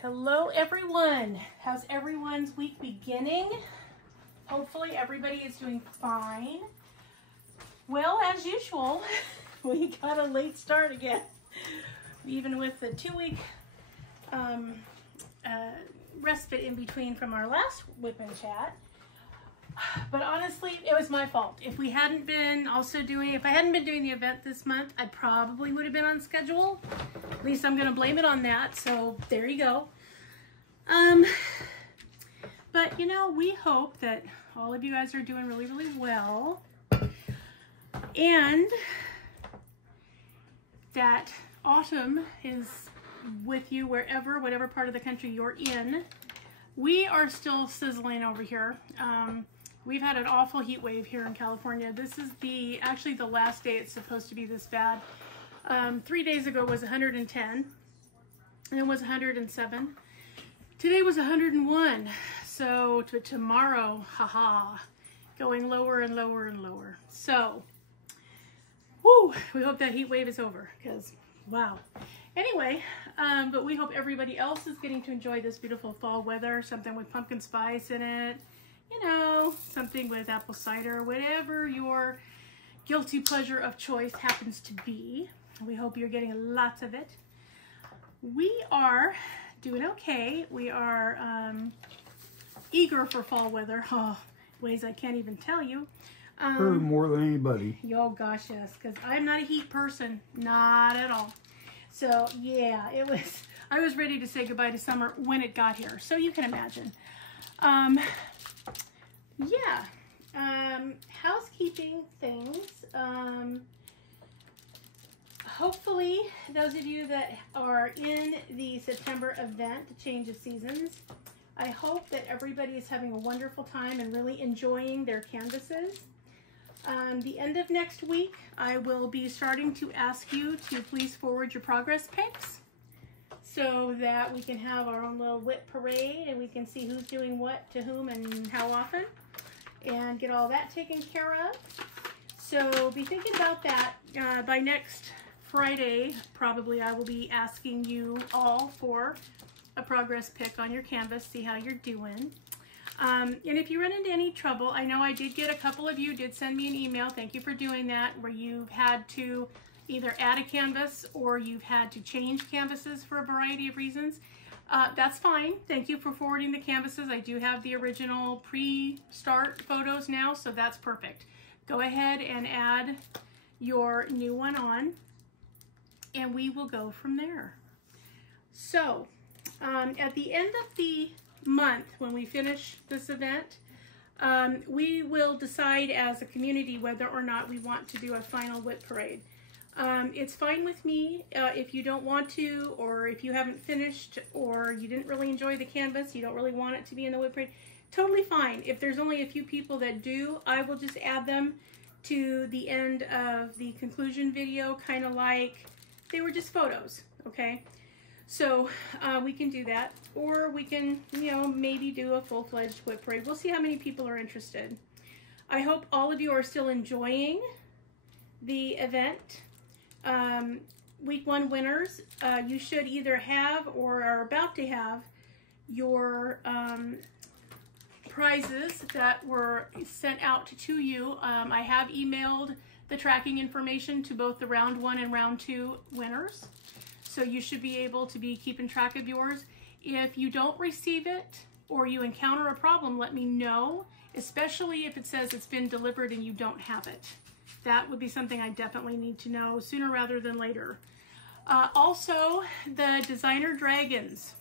Hello everyone. How's everyone's week beginning? Hopefully everybody is doing fine. Well, as usual, we got a late start again. Even with the 2-week respite in between from our last WIP N Chat. But honestly, it was my fault. If I hadn't been doing the event this month, I probably would have been on schedule. At least I'm gonna blame it on that, so there you go. But you know, we hope that all of you guys are doing really, really well. And that autumn is with you whatever part of the country you're in. We are still sizzling over here. We've had an awful heat wave here in California. This is actually the last day it's supposed to be this bad. 3 days ago was 110, and it was 107. Today was 101. So tomorrow, going lower and lower and lower. So, whoo, we hope that heat wave is over, because wow. Anyway, but we hope everybody else is getting to enjoy this beautiful fall weather, something with pumpkin spice in it, you know, something with apple cider, whatever your guilty pleasure of choice happens to be. We hope you're getting lots of it. We are doing okay. We are eager for fall weather. Oh, ways I can't even tell you. Her more than anybody. Oh gosh, yes, because I'm not a heat person, not at all. So yeah, I was ready to say goodbye to summer when it got here, so you can imagine. Yeah, housekeeping things. Hopefully, those of you that are in the September event, Change of Seasons, I hope that everybody is having a wonderful time and really enjoying their canvases. The end of next week, I will be starting to ask you to please forward your progress pics so that we can have our own little WIP parade and we can see who's doing what to whom and how often and get all that taken care of. So be thinking about that. By next Friday, probably I will be asking you all for a progress pic on your canvas, see how you're doing. And if you run into any trouble, I know I did get a couple of you did send me an email, thank you for doing that, where you've had to either add a canvas or you've had to change canvases for a variety of reasons. That's fine. Thank you for forwarding the canvases. I do have the original pre-start photos now, so that's perfect. Go ahead and add your new one on, and we will go from there. So, at the end of the month, when we finish this event, we will decide as a community whether or not we want to do a final WIP parade. It's fine with me if you don't want to, or if you haven't finished, or you didn't really enjoy the canvas, you don't really want it to be in the WIP parade, totally fine. If there's only a few people that do, I will just add them to the end of the conclusion video, kind of like they were just photos, okay? So we can do that, or we can, you know, maybe do a full-fledged WIP parade. We'll see how many people are interested. I hope all of you are still enjoying the event. Week 1 winners, you should either have or are about to have your prizes that were sent out to you. I have emailed the tracking information to both the round 1 and round 2 winners. So you should be able to be keeping track of yours. If you don't receive it or you encounter a problem, let me know, especially if it says it's been delivered and you don't have it. That would be something I definitely need to know sooner rather than later. Also, the Designer Dragons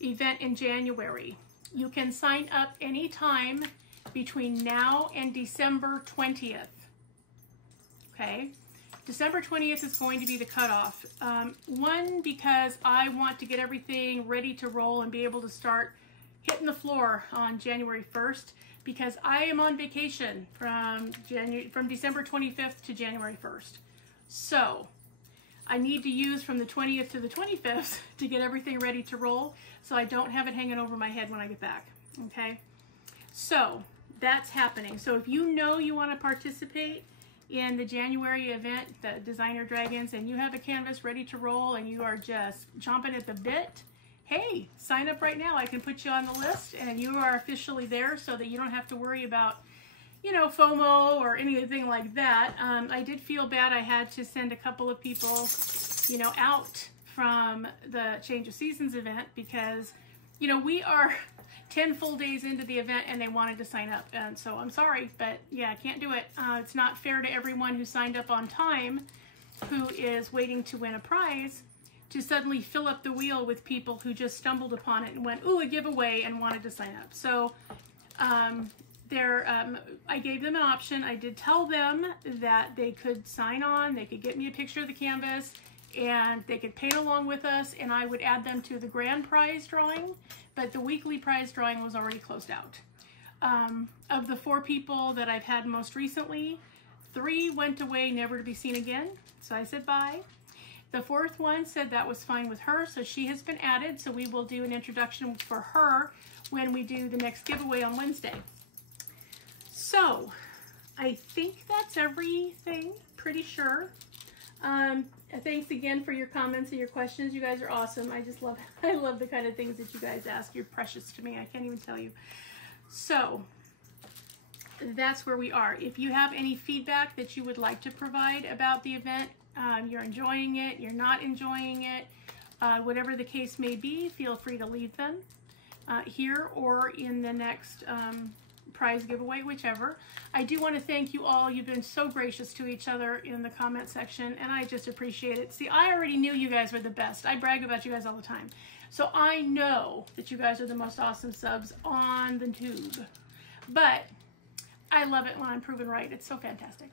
event in January. You can sign up anytime between now and December 20th. Okay? December 20th is going to be the cutoff. One, because I want to get everything ready to roll and be able to start hitting the floor on January 1st, because I am on vacation from December 25th to January 1st. So I need to use from the 20th to the 25th to get everything ready to roll so I don't have it hanging over my head when I get back, okay? So that's happening. So if you know you want to participate in the January event, the Designer Dragons, and you have a canvas ready to roll and you are just chomping at the bit, hey, sign up right now. I can put you on the list and you are officially there so that you don't have to worry about, you know, FOMO or anything like that. I did feel bad. I had to send a couple of people, you know, out from the Change of Seasons event because, you know, we are 10 full days into the event and they wanted to sign up. And so I'm sorry, but yeah, I can't do it. It's not fair to everyone who signed up on time, who is waiting to win a prize, to suddenly fill up the wheel with people who just stumbled upon it and went, ooh, a giveaway, and wanted to sign up. So I gave them an option. I did tell them that they could sign on, they could get me a picture of the canvas, and they could paint along with us, and I would add them to the grand prize drawing, but the weekly prize drawing was already closed out. Of the 4 people that I've had most recently, 3 went away never to be seen again, so I said bye. The 4th one said that was fine with her, so she has been added, so we will do an introduction for her when we do the next giveaway on Wednesday. So, I think that's everything, pretty sure. Thanks again for your comments and your questions. You guys are awesome. I love the kind of things that you guys ask. You're precious to me. I can't even tell you. So, that's where we are. If you have any feedback that you would like to provide about the event, you're enjoying it, you're not enjoying it, whatever the case may be, feel free to leave them here or in the next prize giveaway, whichever. I do want to thank you all. You've been so gracious to each other in the comment section, and I just appreciate it. See, I already knew you guys were the best. I brag about you guys all the time. So I know that you guys are the most awesome subs on the tube. But I love it when I'm proven right. It's so fantastic.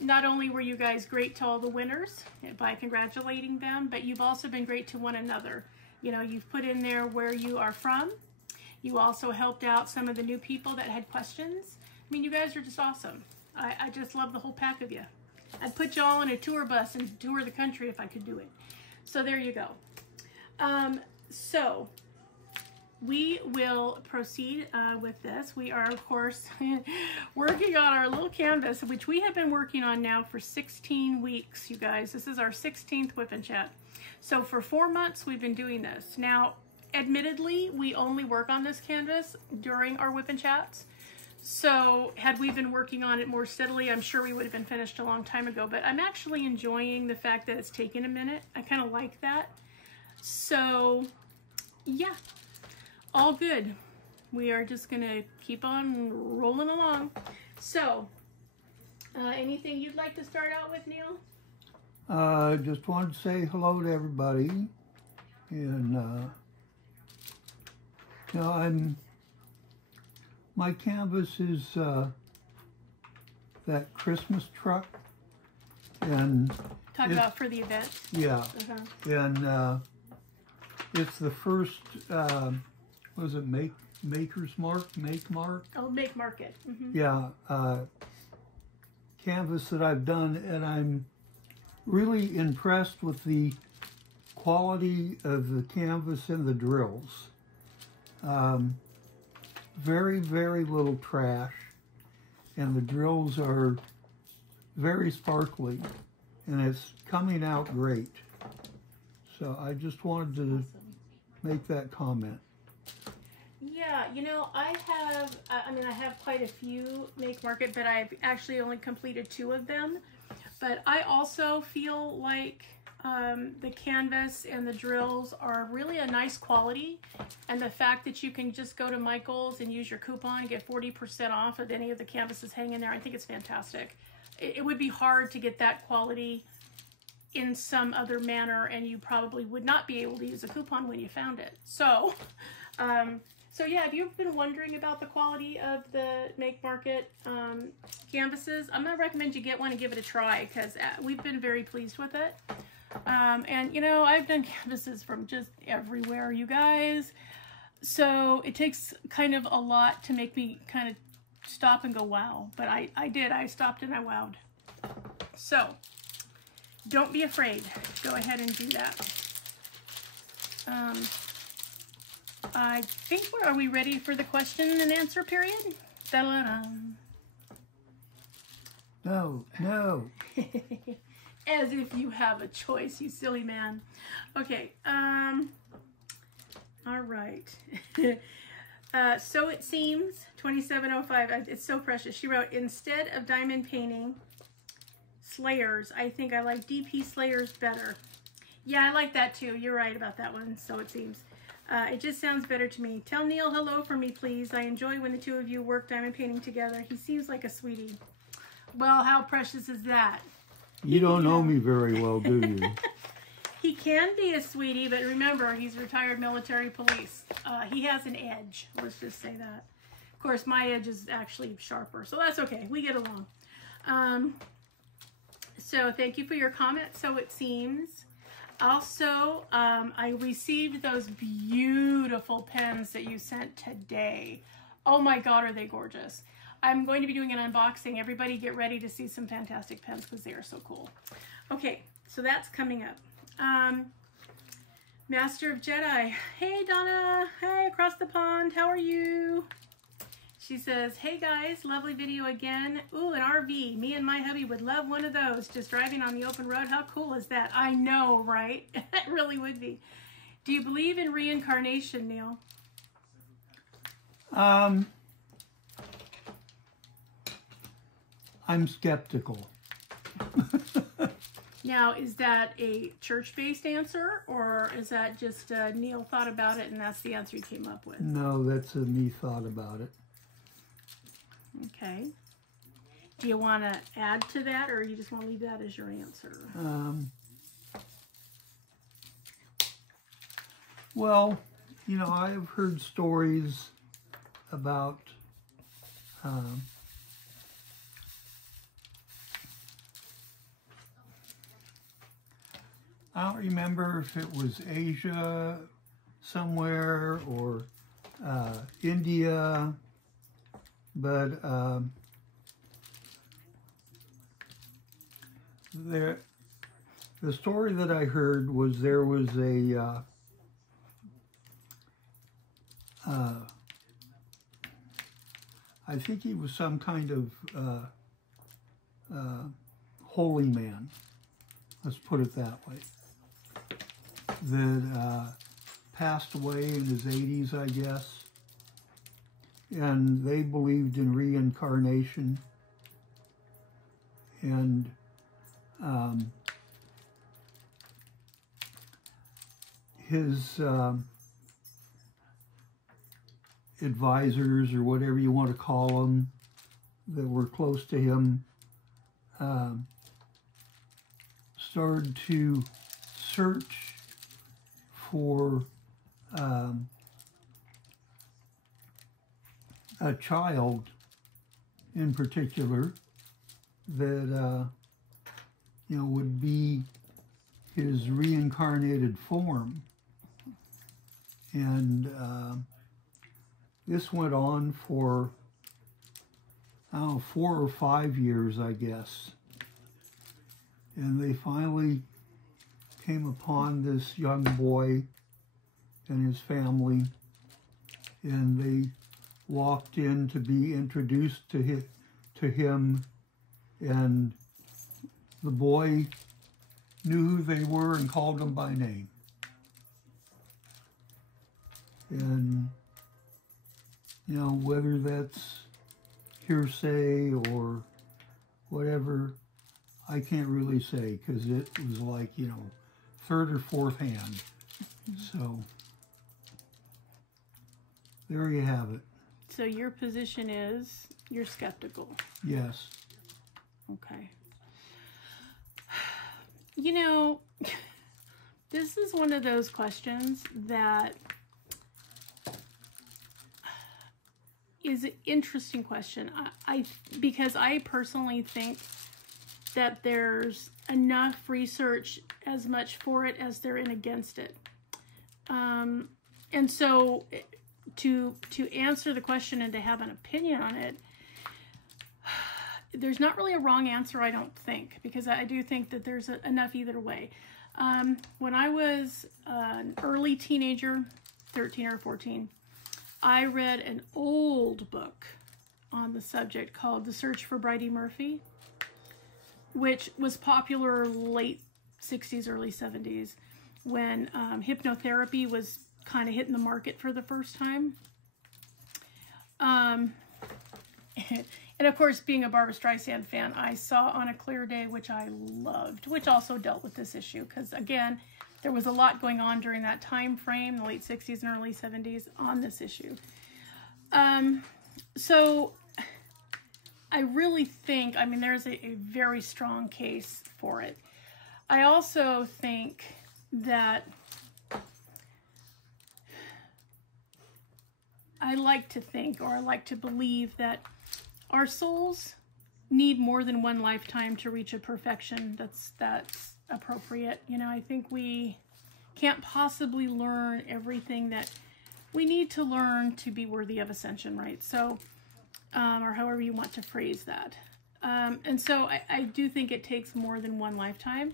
Not only were you guys great to all the winners by congratulating them, but you've also been great to one another. You know, you've put in there where you are from. You also helped out some of the new people that had questions. I mean, you guys are just awesome. I just love the whole pack of you. I'd put you all in a tour bus and tour the country if I could do it. So there you go. So we will proceed with this. We are, of course, working on our little canvas, which we have been working on now for 16 weeks, you guys. This is our 16th WIP N Chat. So for 4 months, we've been doing this. Now, admittedly, we only work on this canvas during our WIP N Chats. So had we been working on it more steadily, I'm sure we would have been finished a long time ago. But I'm actually enjoying the fact that it's taken a minute. I kind of like that. So, yeah. All good. We are just going to keep on rolling along. So, anything you'd like to start out with, Neil? Just wanted to say hello to everybody. And, you know, my canvas is that Christmas truck. And talk about for the event. Yeah. And it's the first, was it Maker's Mark? Make Mark? Oh, Make Market. Mm-hmm. Yeah. Canvas that I've done, and I'm really impressed with the quality of the canvas and the drills. Very, very little trash, and the drills are very sparkly, and it's coming out great. So I just wanted to make that comment. Yeah, you know, I have quite a few Make Market, but I've actually only completed 2 of them. But I also feel like the canvas and the drills are really a nice quality. And the fact that you can just go to Michael's and use your coupon and get 40% off of any of the canvases hanging there, I think it's fantastic. It would be hard to get that quality in some other manner, and you probably would not be able to use a coupon when you found it. So, so yeah, if you've been wondering about the quality of the Make Market canvases, I'm gonna recommend you get one and give it a try, because we've been very pleased with it. And you know, I've done canvases from just everywhere, you guys. So it takes kind of a lot to make me kind of stop and go, wow. But I did, I stopped and I wowed. So, don't be afraid. Go ahead and do that. I think are we ready for the question and answer period? No. As if you have a choice, you silly man. Okay. All right. So it seems, 2705, it's so precious. She wrote, instead of diamond painting Slayers, I think I like DP Slayers better. Yeah, I like that too. You're right about that one, so it seems. It just sounds better to me. Tell Neil hello for me, please. I enjoy when the two of you work diamond painting together. He seems like a sweetie. Well, how precious is that? You don't know me very well, do you? He can be a sweetie, but remember, he's retired military police. He has an edge. Let's just say that. Of course, my edge is actually sharper, so that's okay. We get along. So thank you for your comment, so it seems. Also, I received those beautiful pens that you sent today. Oh my God, are they gorgeous. I'm going to be doing an unboxing. Everybody get ready to see some fantastic pens because they are so cool. Okay, so that's coming up. Master of Jedi. Hey, Donna. Hey, across the pond. How are you? She says, hey guys, lovely video again. Ooh, an RV. Me and my hubby would love one of those. Just driving on the open road. How cool is that? I know, right? It really would be. Do you believe in reincarnation, Neil? I'm skeptical. Now, is that a church-based answer, or is that just Neil thought about it and that's the answer he came up with? No, that's a me thought about it. Okay. Do you want to add to that, or you just want to leave that as your answer? Well, you know, I've heard stories about I don't remember if it was Asia somewhere or India, but the story that I heard was there was a I think he was some kind of holy man, let's put it that way, that passed away in his 80s, I guess, and they believed in reincarnation, and his advisors, or whatever you want to call them, that were close to him, started to search for a child in particular that you know, would be his reincarnated form. And this went on for, I don't know, 4 or 5 years, I guess. And they finally came upon this young boy and his family, and they walked in to be introduced to him, and the boy knew who they were and called them by name. And, you know, whether that's hearsay or whatever, I can't really say, because it was like, you know, third or fourth hand. So there you have it. So your position is you're skeptical. Yes. Okay. You know, this is one of those questions that is an interesting question. Because I personally think that there's enough research as much for it as there is against it. And so to answer the question and to have an opinion on it, there's not really a wrong answer, I don't think, because I do think that there's enough either way. When I was an early teenager, 13 or 14, I read an old book on the subject called The Search for Bridie Murphy, which was popular late 60s, early 70s, when hypnotherapy was kind of hitting the market for the first time. And of course, being a Barbra Streisand fan, I saw On a Clear Day, which I loved, which also dealt with this issue because, again, there was a lot going on during that time frame, the late 60s and early 70s, on this issue. So I really think, I mean, there's a very strong case for it. I also think that I like to think, or I like to believe, that our souls need more than one lifetime to reach a perfection that's appropriate. You know, I think we can't possibly learn everything that we need to learn to be worthy of ascension, right? So, or however you want to phrase that. And so I do think it takes more than one lifetime.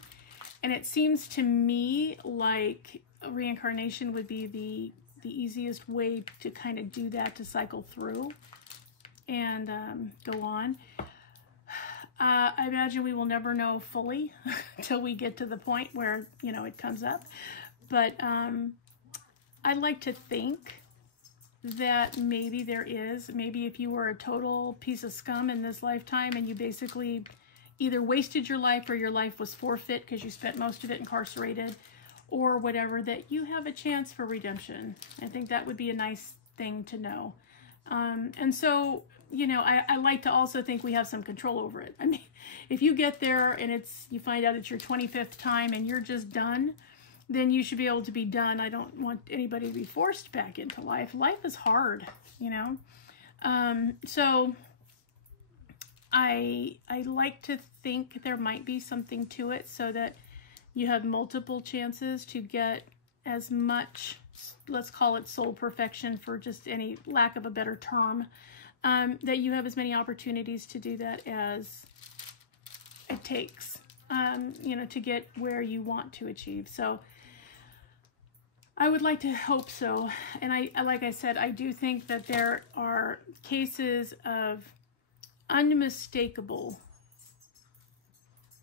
And it seems to me like reincarnation would be the easiest way to kind of do that, to cycle through and go on. I imagine we will never know fully till we get to the point where, you know, it comes up. But I'd like to think that maybe there is, maybe if you were a total piece of scum in this lifetime and you basically either wasted your life or your life was forfeit because you spent most of it incarcerated or whatever, that you have a chance for redemption. I think that would be a nice thing to know. And so, you know, I like to also think we have some control over it. I mean, if you get there and you find out it's your 25th time and you're just done, then you should be able to be done. I don't want anybody to be forced back into life. Life is hard, you know? So I like to think there might be something to it so that you have multiple chances to get as much, let's call it soul perfection for just any lack of a better term, that you have as many opportunities to do that as it takes, you know, to get where you want to achieve. So I would like to hope so. And I like I said, I do think that there are cases of unmistakable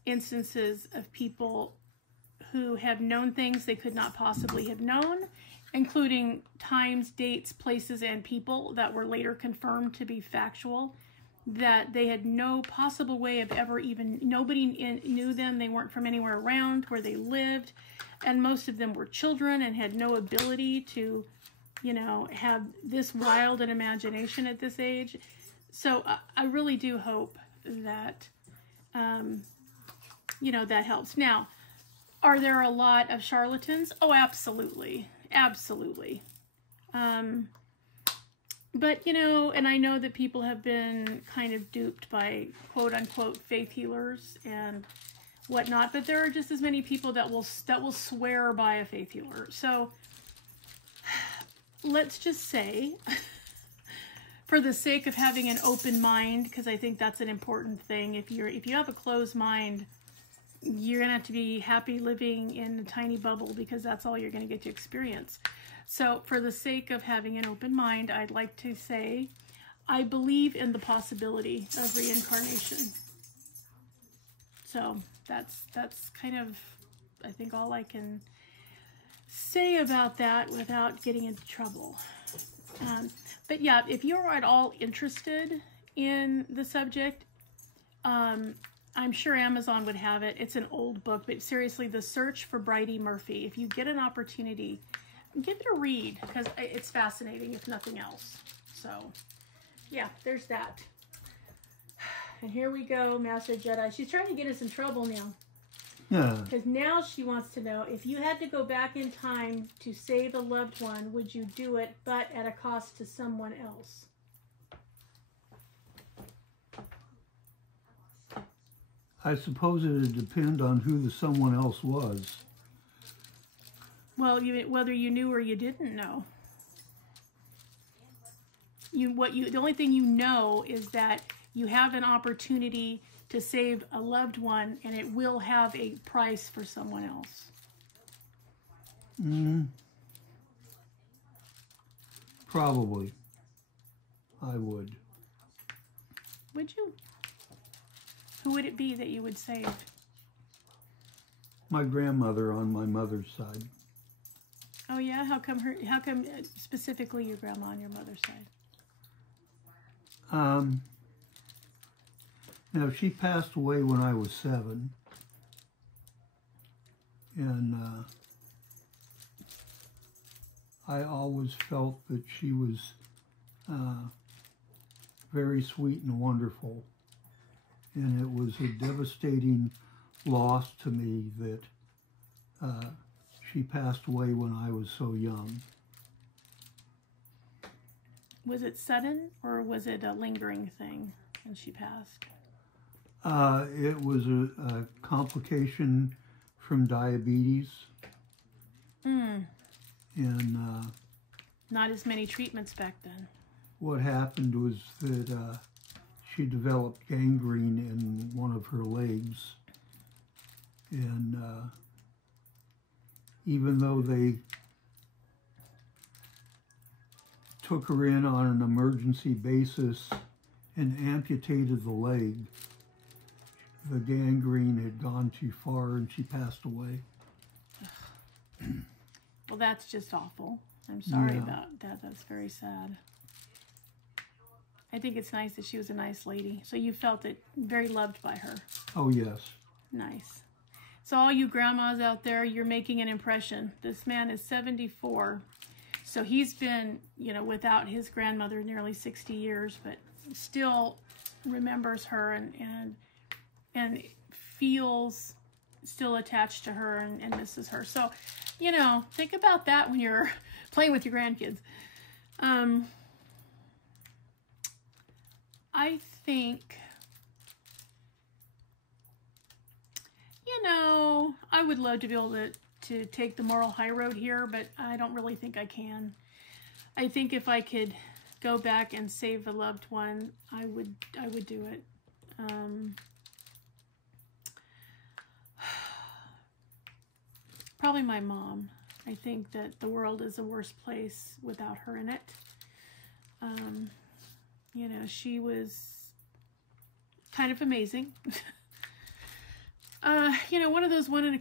instances of people who have known things they could not possibly have known, including times, dates, places, and people that were later confirmed to be factual, that they had no possible way of ever even, nobody knew them, they weren't from anywhere around where they lived, and most of them were children and had no ability to, you know, have this wild an imagination at this age. So I really do hope that, you know, that helps. Now, are there a lot of charlatans? Oh, absolutely. Absolutely. But, you know, and I know that people have been kind of duped by quote unquote faith healers and whatnot, but there are just as many people that will swear by a faith healer. So let's just say, for the sake of having an open mind, because I think that's an important thing, if you have a closed mind, you're gonna have to be happy living in a tiny bubble because that's all you're gonna get to experience. So for the sake of having an open mind, I'd like to say I believe in the possibility of reincarnation. So that's kind of, I think, all I can say about that without getting into trouble. But yeah, if you're at all interested in the subject, I'm sure Amazon would have it. It's an old book, but seriously, The Search for Bridie Murphy. If you get an opportunity, give it a read because it's fascinating, if nothing else. So, yeah, there's that. And here we go, Master Jedi. She's trying to get us in trouble now. Yeah. Because now she wants to know, if you had to go back in time to save a loved one, would you do it, but at a cost to someone else? I suppose it would depend on who the someone else was. Well, whether you knew or you didn't know. The only thing you know is that you have an opportunity to save a loved one, and it will have a price for someone else. Probably. I would. Would you? Who would it be that you would save? My grandmother on my mother's side. Oh yeah, how come specifically your grandma on your mother's side? Now she passed away when I was 7, and I always felt that she was very sweet and wonderful, and it was a devastating loss to me that she passed away when I was so young. Was it sudden, or was it a lingering thing when she passed? It was a complication from diabetes. Mm. And not as many treatments back then. What happened was that she developed gangrene in one of her legs. And even though they took her in on an emergency basis and amputated the leg, the gangrene had gone too far and she passed away. Well, that's just awful. I'm sorry Yeah. about that. That's very sad. I think it's nice that she was a nice lady. So you felt it very loved by her. Oh, yes. Nice. So all you grandmas out there, you're making an impression. This man is 74. So he's been, without his grandmother nearly 60 years, but still remembers her and feels still attached to her and misses her. So, think about that when you're playing with your grandkids. I think, I would love to be able to take the moral high road here, but I don't really think I can. I think if I could go back and save a loved one, I would do it. Probably my mom. I think that the world is a worse place without her in it. She was kind of amazing. One of those one of a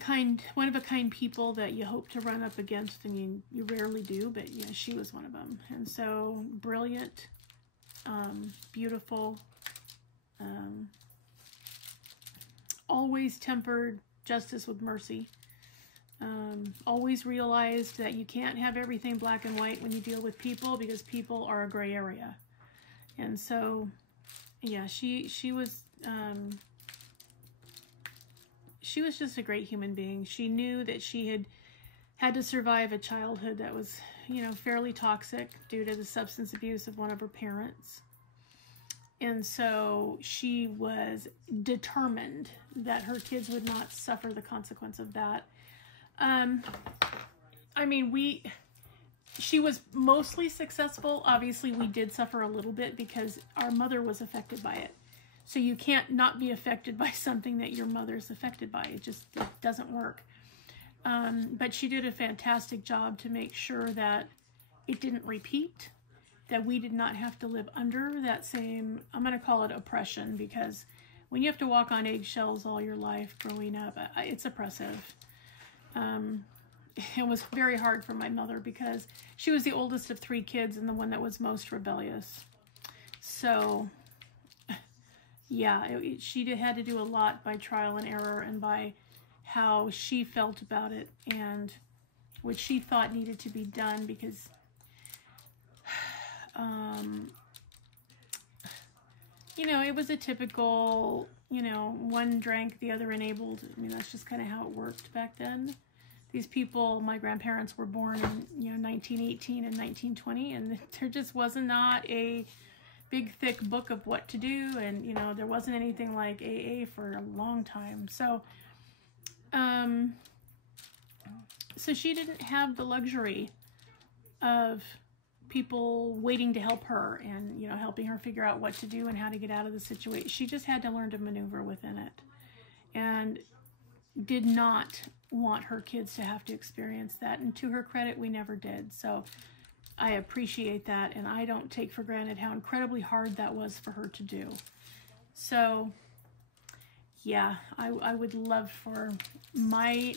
kind people that you hope to run up against, and you rarely do, but she was one of them. And so brilliant, beautiful, always tempered justice with mercy. Always realized that you can't have everything black and white when you deal with people, because people are a gray area. And so, yeah, she was just a great human being. She knew that she had to survive a childhood that was, fairly toxic due to the substance abuse of one of her parents. And so she was determined that her kids would not suffer the consequence of that. She was mostly successful. Obviously, we did suffer a little bit because our mother was affected by it. So you can't not be affected by something that your mother's affected by. It doesn't work. But she did a fantastic job to make sure that it didn't repeat, that we did not have to live under that same, I'm going to call it oppression, because when you have to walk on eggshells all your life growing up, it's oppressive. It was very hard for my mother because she was the oldest of 3 kids and the one that was most rebellious. So, yeah, she had to do a lot by trial and error and by how she felt about it and what she thought needed to be done, because it was a typical, one drank, the other enabled. That's just kind of how it worked back then. These people, my grandparents were born in, 1918 and 1920, and there just was not a big, thick book of what to do, and, there wasn't anything like AA for a long time. So, so she didn't have the luxury of people waiting to help her and, helping her figure out what to do and how to get out of the situation. She just had to learn to maneuver within it, and did not want her kids to have to experience that. And to her credit, we never did. So I appreciate that, and I don't take for granted how incredibly hard that was for her to do. So, yeah, I would love for my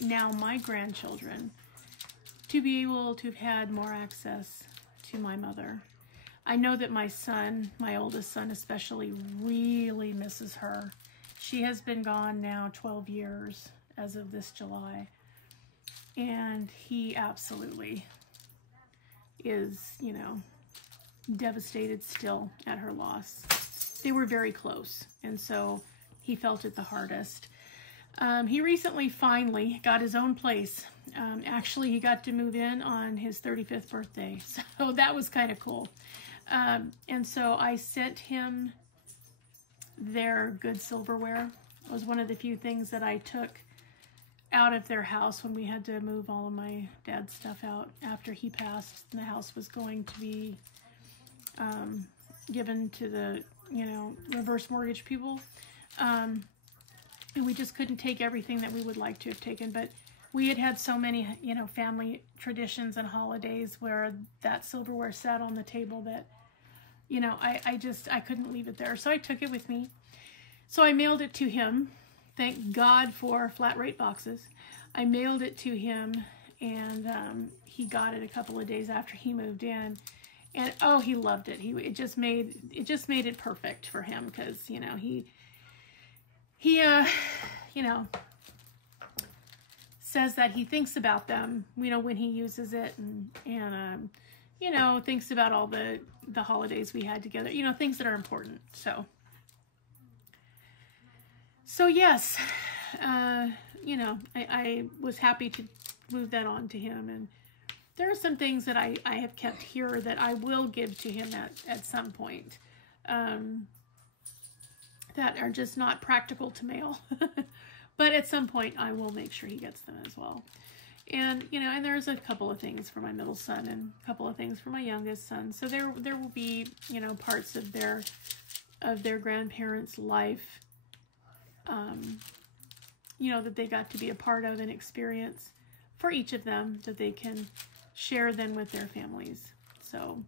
grandchildren to be able to have had more access to my mother. I know that my son, my oldest son especially, really misses her. She has been gone now 12 years as of this July. And he absolutely is, you know, devastated still at her loss. They were very close, and so he felt it the hardest. He recently finally got his own place. Actually, he got to move in on his 35th birthday, so that was kind of cool. And so I sent him their good silverware. It was one of the few things that I took out of their house when we had to move all of my dad's stuff out after he passed. And the house was going to be given to the, you know, reverse mortgage people. And we just couldn't take everything that we would like to have taken. But we had had so many, you know, family traditions and holidays where that silverware sat on the table that, you know, I couldn't leave it there. So I took it with me. So I mailed it to him. Thank God for flat rate boxes. I mailed it to him, and he got it a couple of days after he moved in. And oh, he loved it. It just made it perfect for him, because, you know, he you know, says that he thinks about them, you know, when he uses it, and you know, thinks about all the holidays we had together, you know, things that are important. So yes, you know, I was happy to move that on to him, and there are some things that I have kept here that I will give to him at some point, that are just not practical to mail. But at some point I will make sure he gets them as well. And, you know, and there's a couple of things for my middle son and a couple of things for my youngest son. So there will be, you know, parts of their grandparents' life, you know, that they got to be a part of and experience for each of them, that they can share then with their families. So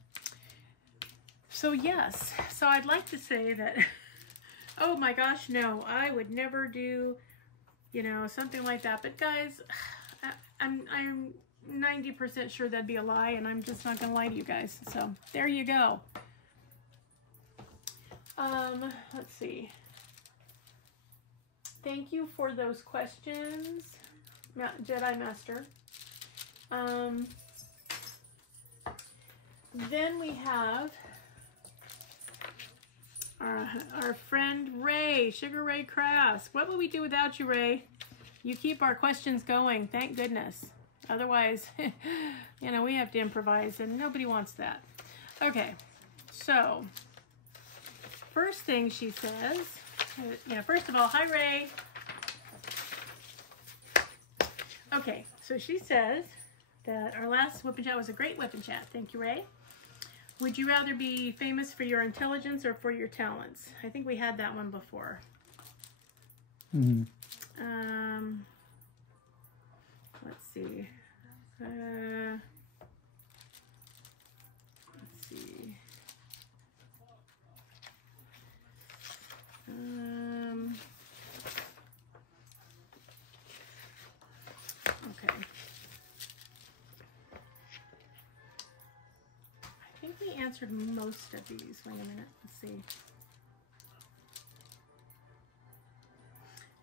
yes. So I'd like to say that, oh my gosh, no, I would never do, you know, something like that. But guys, I'm 90% sure that'd be a lie, and I'm just not gonna lie to you guys. So there you go. Let's see. Thank you for those questions, Jedi Master. Then we have our friend Ray, Sugar Ray Crafts. What would we do without you, Ray? You keep our questions going, thank goodness. Otherwise, you know, we have to improvise, and nobody wants that. Okay, so first thing she says, you know, first of all, hi Ray. Okay, so she says that our last WIP N Chat was a great WIP N Chat. Thank you, Ray. Would you rather be famous for your intelligence or for your talents? I think we had that one before. Mm-hmm. Let's see. Let's see. Okay. I think we answered most of these. Wait a minute. Let's see.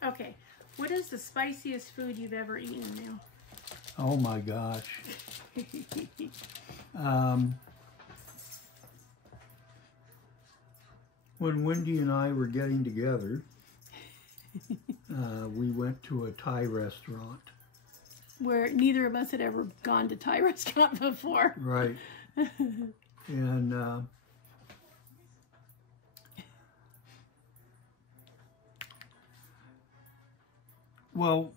Okay. What is the spiciest food you've ever eaten now? Oh my gosh. When Wendy and I were getting together, we went to a Thai restaurant. Where neither of us had ever gone to Thai restaurant before. Right. And well,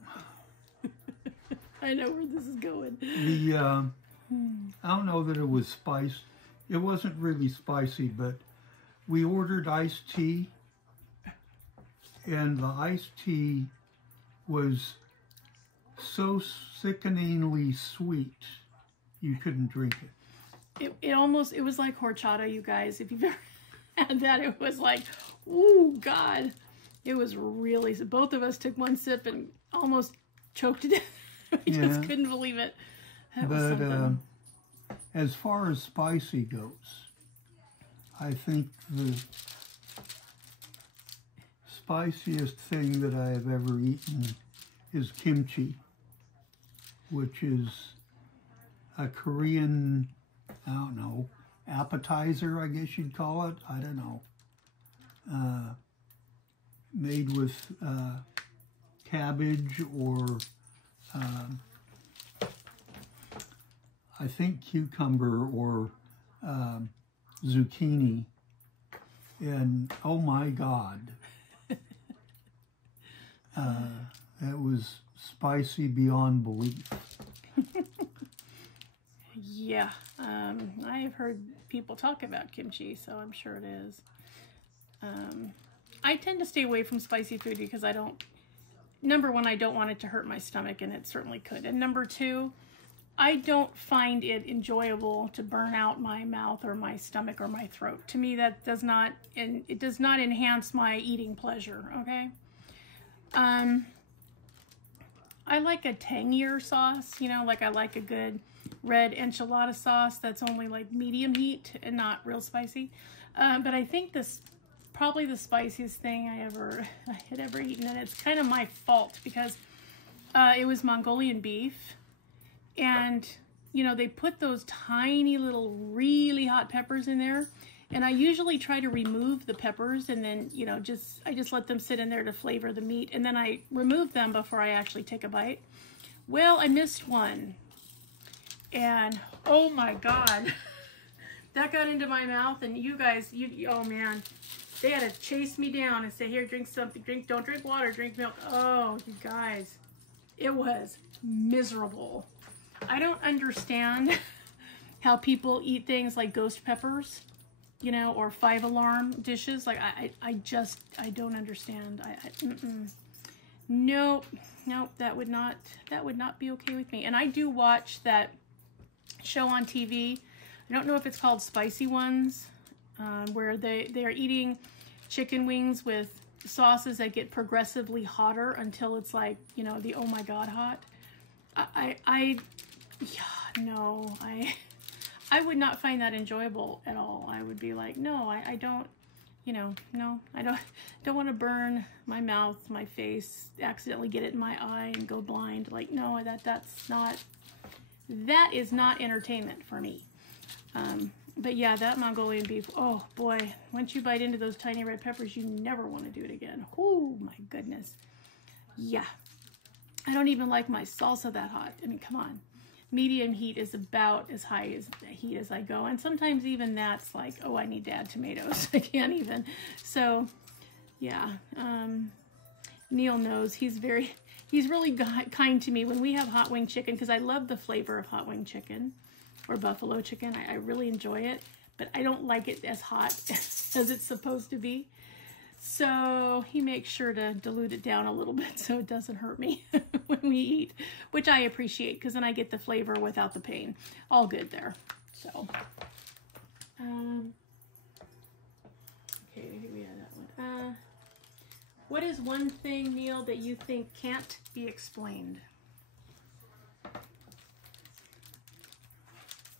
I know where this is going. I don't know that it was spicy. It wasn't really spicy, but we ordered iced tea, and the iced tea was so sickeningly sweet, you couldn't drink it. It was like horchata, you guys. If you've ever had that, it was like, ooh, God. It was really, both of us took one sip and almost choked to death. We just couldn't believe it. That was But something. as far as spicy goes, I think the spiciest thing that I have ever eaten is kimchi, which is a Korean, I don't know, appetizer, I guess you'd call it. I don't know. Made with cabbage or I think cucumber or zucchini. And oh my God, that was spicy beyond belief. Yeah, I have heard people talk about kimchi, so I'm sure it is. I tend to stay away from spicy food because I don't, number one, I don't want it to hurt my stomach, and it certainly could. And number two, I don't find it enjoyable to burn out my mouth or my stomach or my throat. To me, that does not, and it does not enhance my eating pleasure, okay? I like a tangier sauce, you know, like I like a good red enchilada sauce that's only like medium heat and not real spicy. But I think this probably the spiciest thing I had ever eaten, and it's kind of my fault because it was Mongolian beef, and you know they put those tiny little really hot peppers in there, and I usually try to remove the peppers and then you know I just let them sit in there to flavor the meat, and then I remove them before I actually take a bite. Well, I missed one, and oh my God, that got into my mouth, and you guys, oh man. They had to chase me down and say, here, drink something. Don't drink water, drink milk. Oh, you guys, it was miserable. I don't understand how people eat things like ghost peppers, you know, or 5-alarm dishes. Like, I don't understand. Nope, that would not be okay with me. And I do watch that show on TV. I don't know if it's called Spicy Ones, where they're eating chicken wings with sauces that get progressively hotter until it's like, you know, the oh my God hot. I would not find that enjoyable at all. I would be like, no, I don't, you know, no, I don't want to burn my mouth, my face, accidentally get it in my eye and go blind. Like, no, that is not entertainment for me. But yeah, that Mongolian beef, oh boy, once you bite into those tiny red peppers, you never want to do it again. Oh my goodness. Yeah. I don't even like my salsa that hot. I mean, come on. Medium heat is about as high as the heat as I go. And sometimes even that's like, oh, I need to add tomatoes. I can't even. So yeah. Neil knows he's really kind to me when we have hot wing chicken, because I love the flavor of hot wing chicken. Or buffalo chicken. I really enjoy it, but I don't like it as hot as it's supposed to be. So he makes sure to dilute it down a little bit so it doesn't hurt me when we eat, which I appreciate because then I get the flavor without the pain. All good there. So, okay, here we have that one. What is one thing, Neil, that you think can't be explained?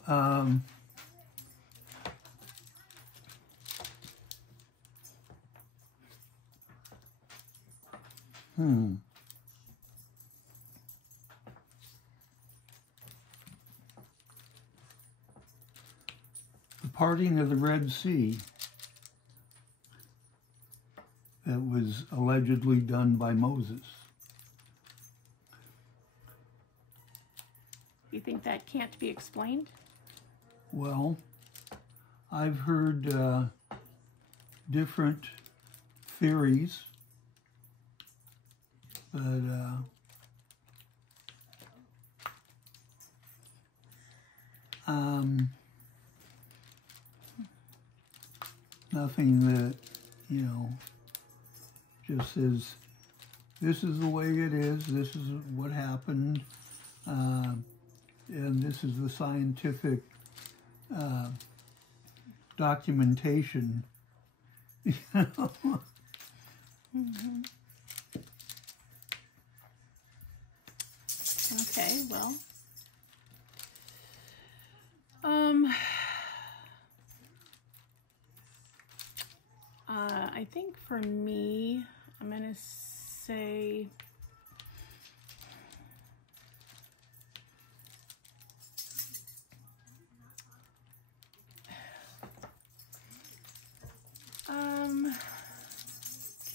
The parting of the Red Sea that was allegedly done by Moses. You think that can't be explained? Well, I've heard different theories, but nothing that, you know, just says, this is the way it is, this is what happened, and this is the scientific documentation. You know? Okay, well, think for me, I'm going to say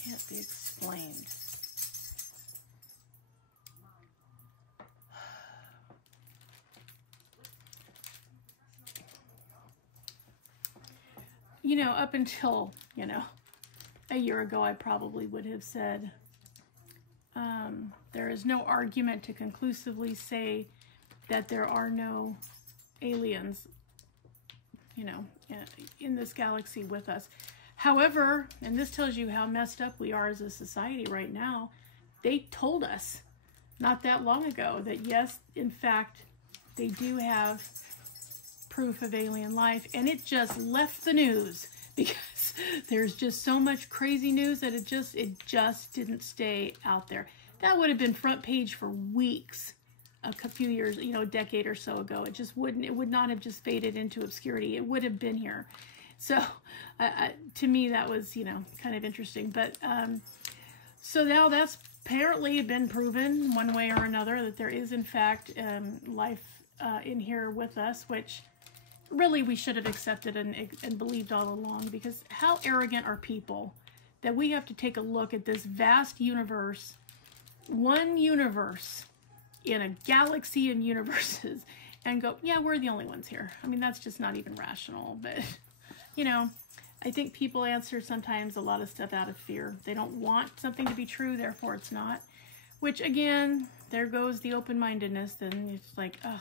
can't be explained. You know, up until, you know, a year ago, I probably would have said there is no argument to conclusively say that there are no aliens, you know, in this galaxy with us. However, and this tells you how messed up we are as a society right now, they told us not that long ago that yes, in fact, they do have proof of alien life, and it just left the news because there's just so much crazy news that it just didn't stay out there. That would have been front page for weeks a few years, you know, a decade or so ago. It would not have just faded into obscurity. It would have been here. So to me, that was, you know, kind of interesting. But so now that's apparently been proven one way or another that there is in fact life in here with us, which really we should have accepted and believed all along, because how arrogant are people that we have to take a look at this vast universe, one universe in a galaxy and universes, and go, yeah, we're the only ones here. I mean, that's just not even rational. But, you know, I think people answer sometimes a lot of stuff out of fear. They don't want something to be true, therefore it's not. Which, again, there goes the open-mindedness. Then it's like, ugh,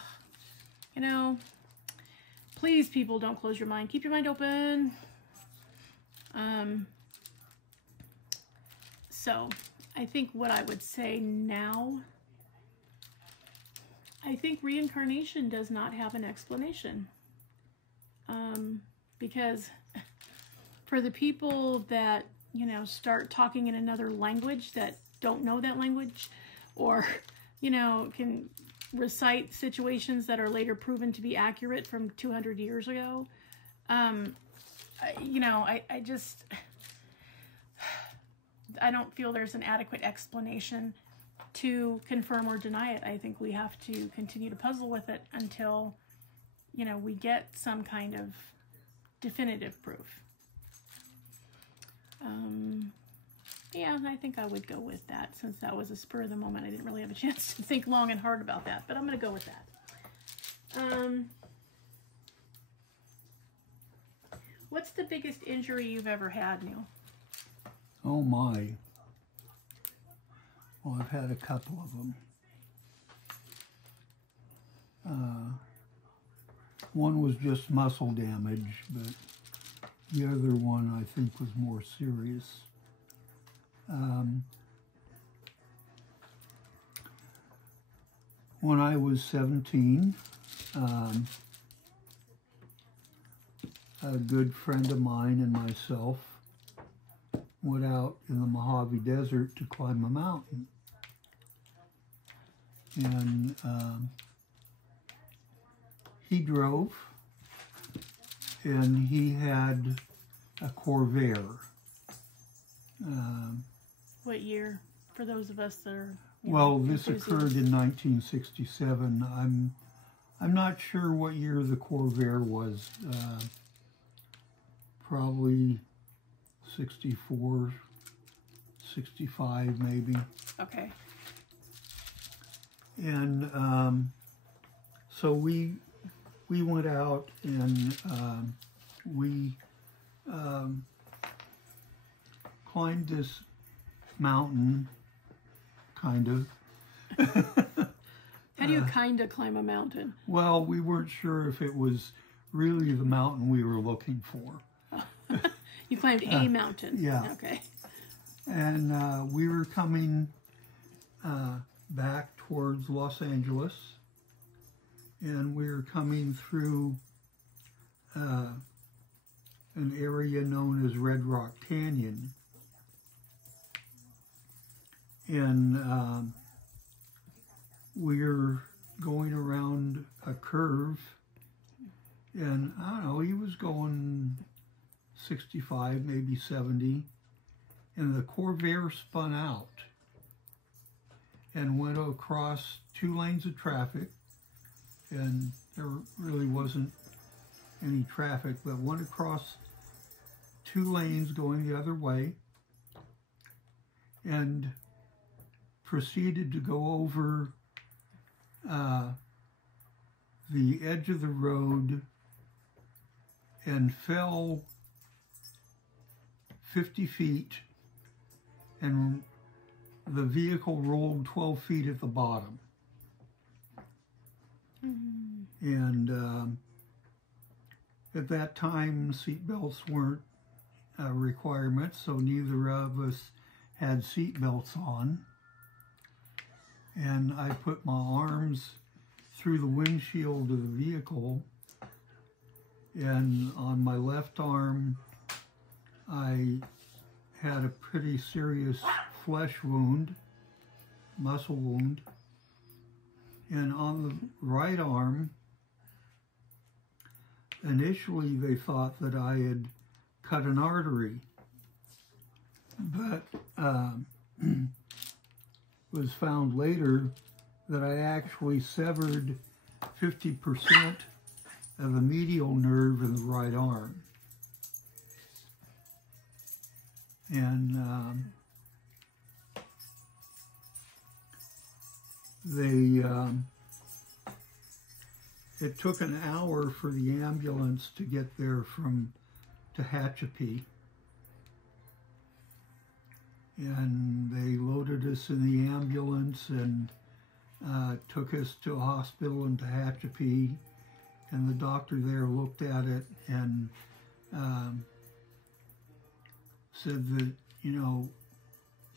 you know, please, people, don't close your mind. Keep your mind open. So, I think what I would say now, I think reincarnation does not have an explanation. Because for the people that, you know, start talking in another language that don't know that language, or, you know, can recite situations that are later proven to be accurate from 200 years ago, you know, I just, I don't feel there's an adequate explanation to confirm or deny it. I think we have to continue to puzzle with it until, you know, we get some kind of definitive proof. Yeah, I think I would go with that, since that was a spur of the moment. I didn't really have a chance to think long and hard about that, but I'm going to go with that. What's the biggest injury you've ever had, Neil? Oh my. Well, I've had a couple of them. One was just muscle damage, but the other one I think was more serious. When I was 17, a good friend of mine and myself went out in the Mojave Desert to climb a mountain. And he drove, and he had a Corvair. What year, for those of us that are... Well, this occurred in 1967. I'm not sure what year the Corvair was. Probably 64, 65 maybe. Okay. And so we went out and we climbed this mountain, kind of. How do you kind of climb a mountain? Well, we weren't sure if it was really the mountain we were looking for. You climbed a mountain? Yeah. Okay. And we were coming back towards Los Angeles, and we were coming through an area known as Red Rock Canyon. And we were going around a curve, and I don't know, he was going 65, maybe 70, and the Corvair spun out and went across 2 lanes of traffic, and there really wasn't any traffic, but went across 2 lanes going the other way and proceeded to go over the edge of the road and fell 50 feet, and the vehicle rolled 12 feet at the bottom. And at that time, seat belts weren't a requirement, so neither of us had seat belts on. And I put my arms through the windshield of the vehicle, and on my left arm I had a pretty serious flesh wound, muscle wound, and on the right arm, initially they thought that I had cut an artery, but was found later that I actually severed 50% of a medial nerve in the right arm. And it took an hour for the ambulance to get there from Tehachapi. And they loaded us in the ambulance and took us to a hospital in Tehachapi, and the doctor there looked at it and said that, you know,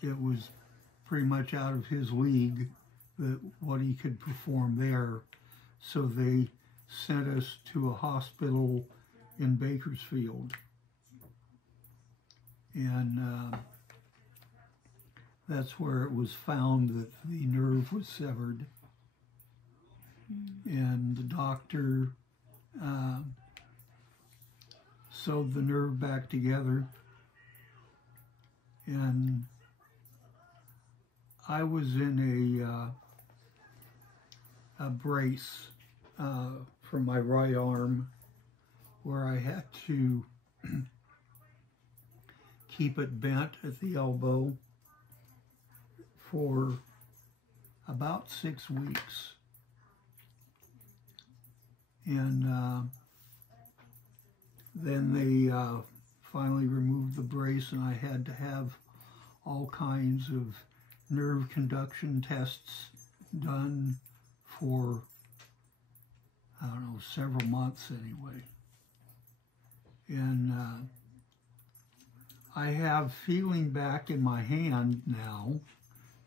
it was pretty much out of his league, that what he could perform there. So they sent us to a hospital in Bakersfield. And that's where it was found that the nerve was severed. And the doctor sewed the nerve back together. And I was in a brace for my right arm, where I had to keep it bent at the elbow for about 6 weeks. And then they finally removed the brace, and I had to have all kinds of nerve conduction tests done for, I don't know, several months anyway. And I have feeling back in my hand now,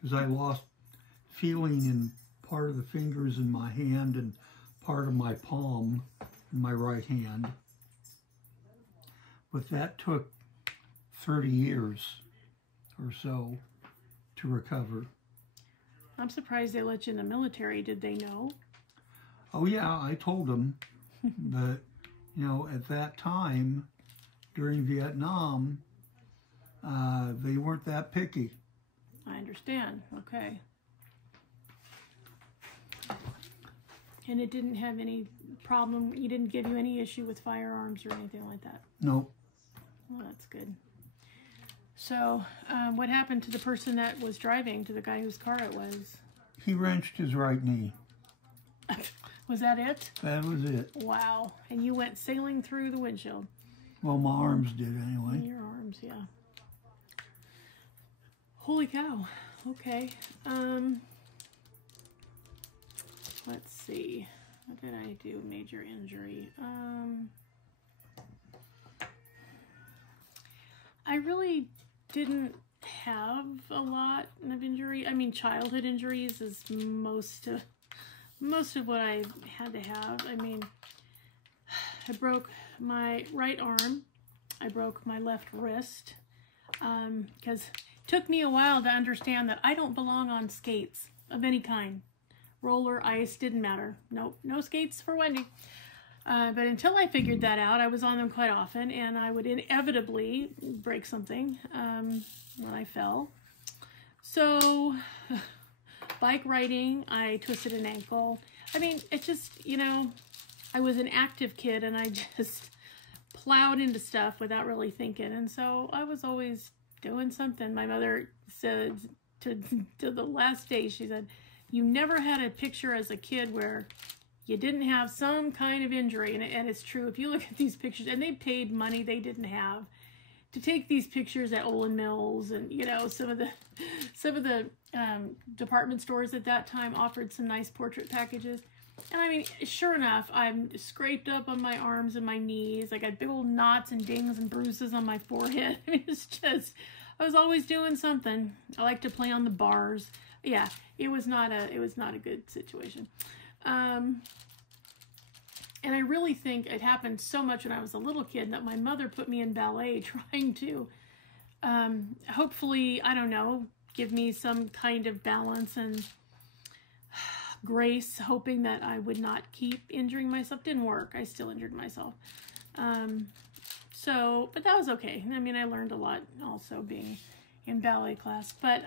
because I lost feeling in part of the fingers in my hand and part of my palm in my right hand. But that took 30 years or so to recover. I'm surprised they let you in the military. Did they know? Oh yeah, I told them. But, you know, at that time, during Vietnam, they weren't that picky. I understand. Okay. And it didn't have any problem, you didn't give you any issue with firearms or anything like that? No. Well, that's good. So, what happened to the person that was driving, to the guy whose car it was? He wrenched his right knee. Was that it? That was it. Wow. And you went sailing through the windshield? Well, my arms did anyway. Your arms, yeah. Holy cow. Okay. Let's see. What did I do? Major injury. I really didn't have a lot of injury. I mean, childhood injuries is most of what I had to have. I mean, I broke my right arm. I broke my left wrist. Because it took me a while to understand that I don't belong on skates of any kind. Roller, ice, didn't matter. Nope, no skates for Wendy. But until I figured that out, I was on them quite often, and I would inevitably break something when I fell. So, bike riding, I twisted an ankle. I mean, it just, you know, I was an active kid, and I just plowed into stuff without really thinking. And so I was always doing something. My mother said to the last day, she said, you never had a picture as a kid where you didn't have some kind of injury. And it's true. If you look at these pictures, and they paid money they didn't have to take these pictures at Olin Mills, and, you know, some of the department stores at that time offered some nice portrait packages. And I mean, sure enough, I'm scraped up on my arms and my knees. I got big old knots and dings and bruises on my forehead. I mean, it's just, I was always doing something. I like to play on the bars. Yeah, it was not a good situation. And I really think it happened so much when I was a little kid that my mother put me in ballet trying to, hopefully, I don't know, give me some kind of balance and grace, hoping that I would not keep injuring myself. Didn't work. I still injured myself. But that was okay. I mean, I learned a lot also being in ballet class. But,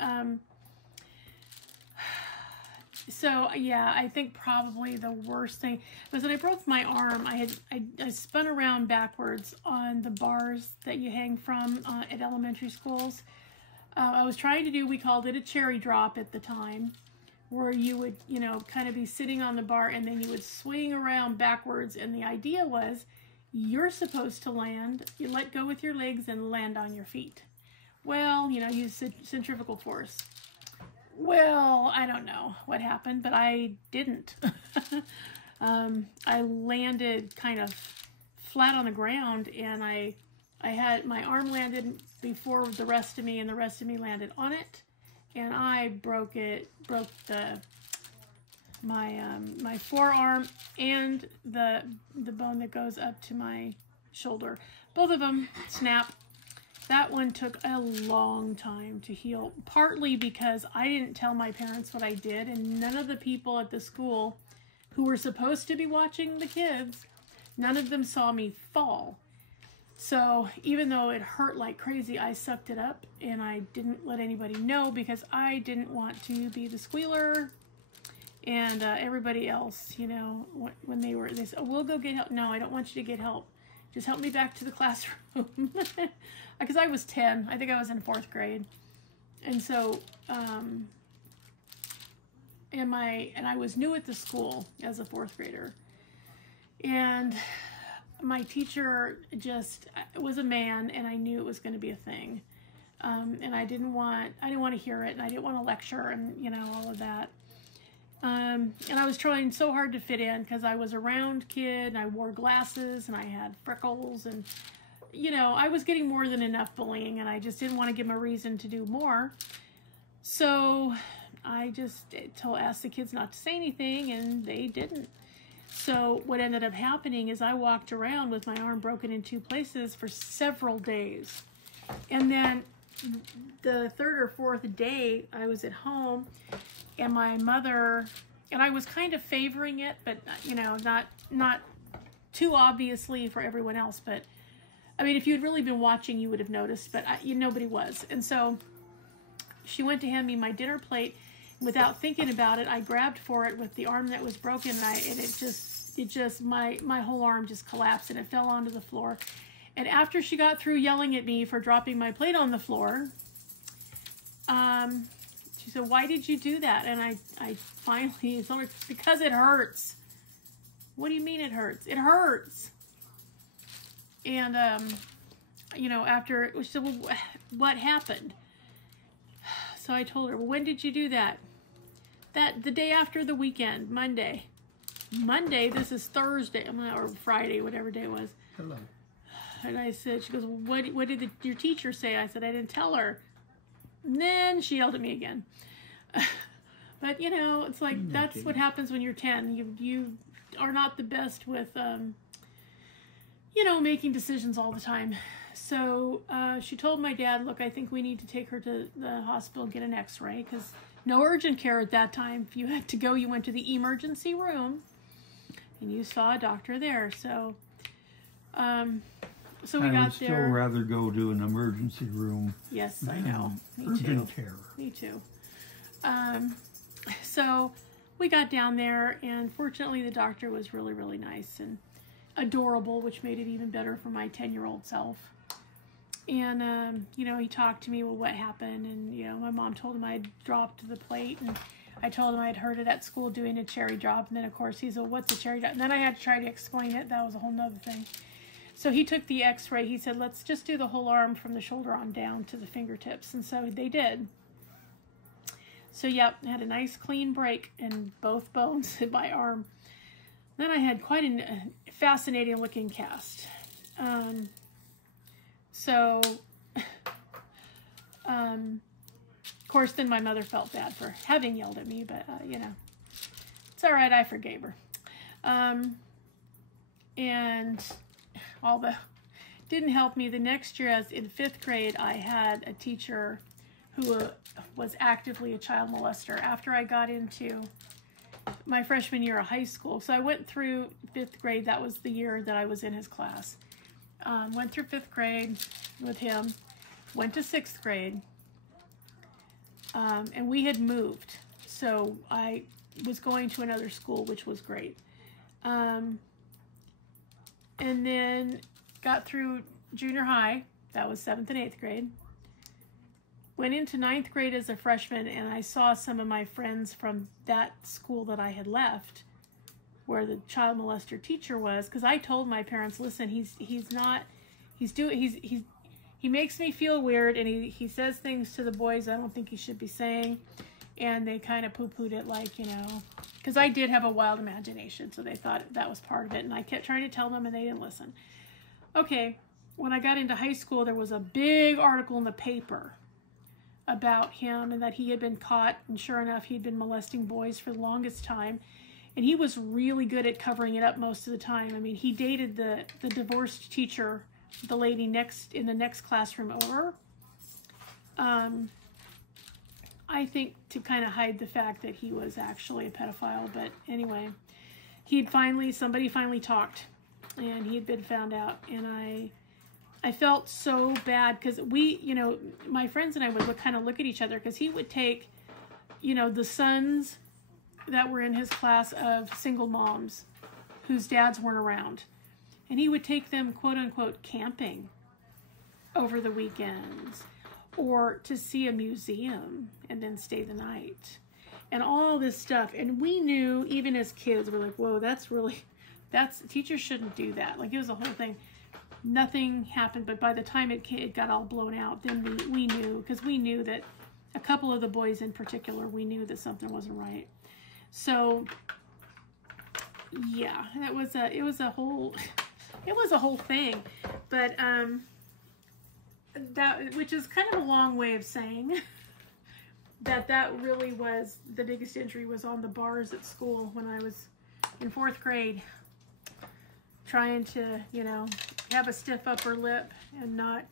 so yeah, I think probably the worst thing was when I broke my arm. I spun around backwards on the bars that you hang from at elementary schools. I was trying to do, we called it a cherry drop at the time, where you would, you know, kind of be sitting on the bar and then you would swing around backwards. And the idea was you're supposed to land, you let go with your legs and land on your feet. Well, you know, use centrifugal force. Well, I don't know what happened, but I didn't. I landed kind of flat on the ground, and I had my arm landed before the rest of me, and the rest of me landed on it. And I broke my forearm and the bone that goes up to my shoulder. Both of them snap. That one took a long time to heal, partly because I didn't tell my parents what I did, and none of the people at the school who were supposed to be watching the kids, none of them saw me fall. So even though it hurt like crazy, I sucked it up, and I didn't let anybody know because I didn't want to be the squealer. And everybody else, you know, when they said, oh, we'll go get help. No, I don't want you to get help. Just help me back to the classroom. Because I was 10. I think I was in 4th grade. And so, and I was new at the school as a 4th grader. And my teacher just was a man, and I knew it was going to be a thing. And I didn't want to hear it, and I didn't want to lecture, and, you know, all of that. And I was trying so hard to fit in because I was a round kid, and I wore glasses, and I had freckles, and, you know, I was getting more than enough bullying, and I just didn't want to give them a reason to do more. So I just asked the kids not to say anything, and they didn't. So what ended up happening is I walked around with my arm broken in 2 places for several days. And then the 3rd or 4th day, I was at home, and my mother, and I was kind of favoring it, but, you know, not too obviously for everyone else. But, I mean, if you'd really been watching, you would have noticed, but nobody was. And so she went to hand me my dinner plate. Without thinking about it, I grabbed for it with the arm that was broken, and my whole arm just collapsed, and it fell onto the floor. And after she got through yelling at me for dropping my plate on the floor, she said, why did you do that? And I finally told her, because it hurts. What do you mean it hurts? It hurts. And, you know, after, she said, well, what happened? So I told her, well, when did you do that? The day after the weekend, Monday. Monday, this is Thursday, or Friday, whatever day it was. Hello. And I said, she goes, well, what did your teacher say? I said, I didn't tell her. And then she yelled at me again. But, you know, it's like, that's what happens when you're 10. You are not the best with, you know, making decisions all the time. So she told my dad, look, I think we need to take her to the hospital and get an x-ray, because no urgent care at that time. If you had to go, you went to the emergency room. and you saw a doctor there. So, so we I got would still there. rather go to an emergency room. Yes, I know. Me Urgent too. care. Me too. So we got down there, and fortunately the doctor was really, really nice and adorable, which made it even better for my 10-year-old self. And, you know, he talked to me about what happened, and, you know, my mom told him I'd dropped the plate, and I told him I'd heard it at school doing a cherry drop, and then, of course, he said, what's a cherry drop? And then I had to try to explain it. That was a whole nother thing. So he took the x-ray. He said, let's just do the whole arm from the shoulder on down to the fingertips, and so they did. So, yep, I had a nice clean break in both bones in my arm. Then I had quite a fascinating looking cast. Of course, then my mother felt bad for having yelled at me, but, you know, it's all right, I forgave her. And although it didn't help me, the next year, as in 5th grade, I had a teacher who was actively a child molester after I got into my freshman year of high school. So I went through 5th grade. That was the year that I was in his class. Went through 5th grade with him, went to 6th grade, and we had moved. So I was going to another school, which was great. And then got through junior high. That was 7th and 8th grade. Went into 9th grade as a freshman, and I saw some of my friends from that school that I had left, where the child molester teacher was, because I told my parents, listen, he makes me feel weird, and he says things to the boys I don't think he should be saying, and they kind of poo-pooed it, like, you know, because I did have a wild imagination, so they thought that was part of it, and I kept trying to tell them, and they didn't listen. Okay, when I got into high school, there was a big article in the paper about him and that he had been caught, and sure enough, he'd been molesting boys for the longest time, and he was really good at covering it up most of the time. I mean, he dated the divorced teacher, the lady in the next classroom over, I think to kind of hide the fact that he was actually a pedophile. But anyway, somebody finally talked, and he'd been found out, and I felt so bad, because we, you know, my friends and I would kind of look at each other, because he would take, you know, the sons that were in his class of single moms whose dads weren't around, and he would take them, quote unquote, camping over the weekends, or to see a museum and then stay the night, and all this stuff. And we knew, even as kids, we're like, whoa, teachers shouldn't do that. Like, it was a whole thing. Nothing happened, but by the time it got all blown out, then we knew, because we knew that a couple of the boys in particular, we knew that something wasn't right. So yeah, it was a whole thing. But which is kind of a long way of saying that really was the biggest injury, was on the bars at school when I was in 4th grade, trying to, you know, have a stiff upper lip and not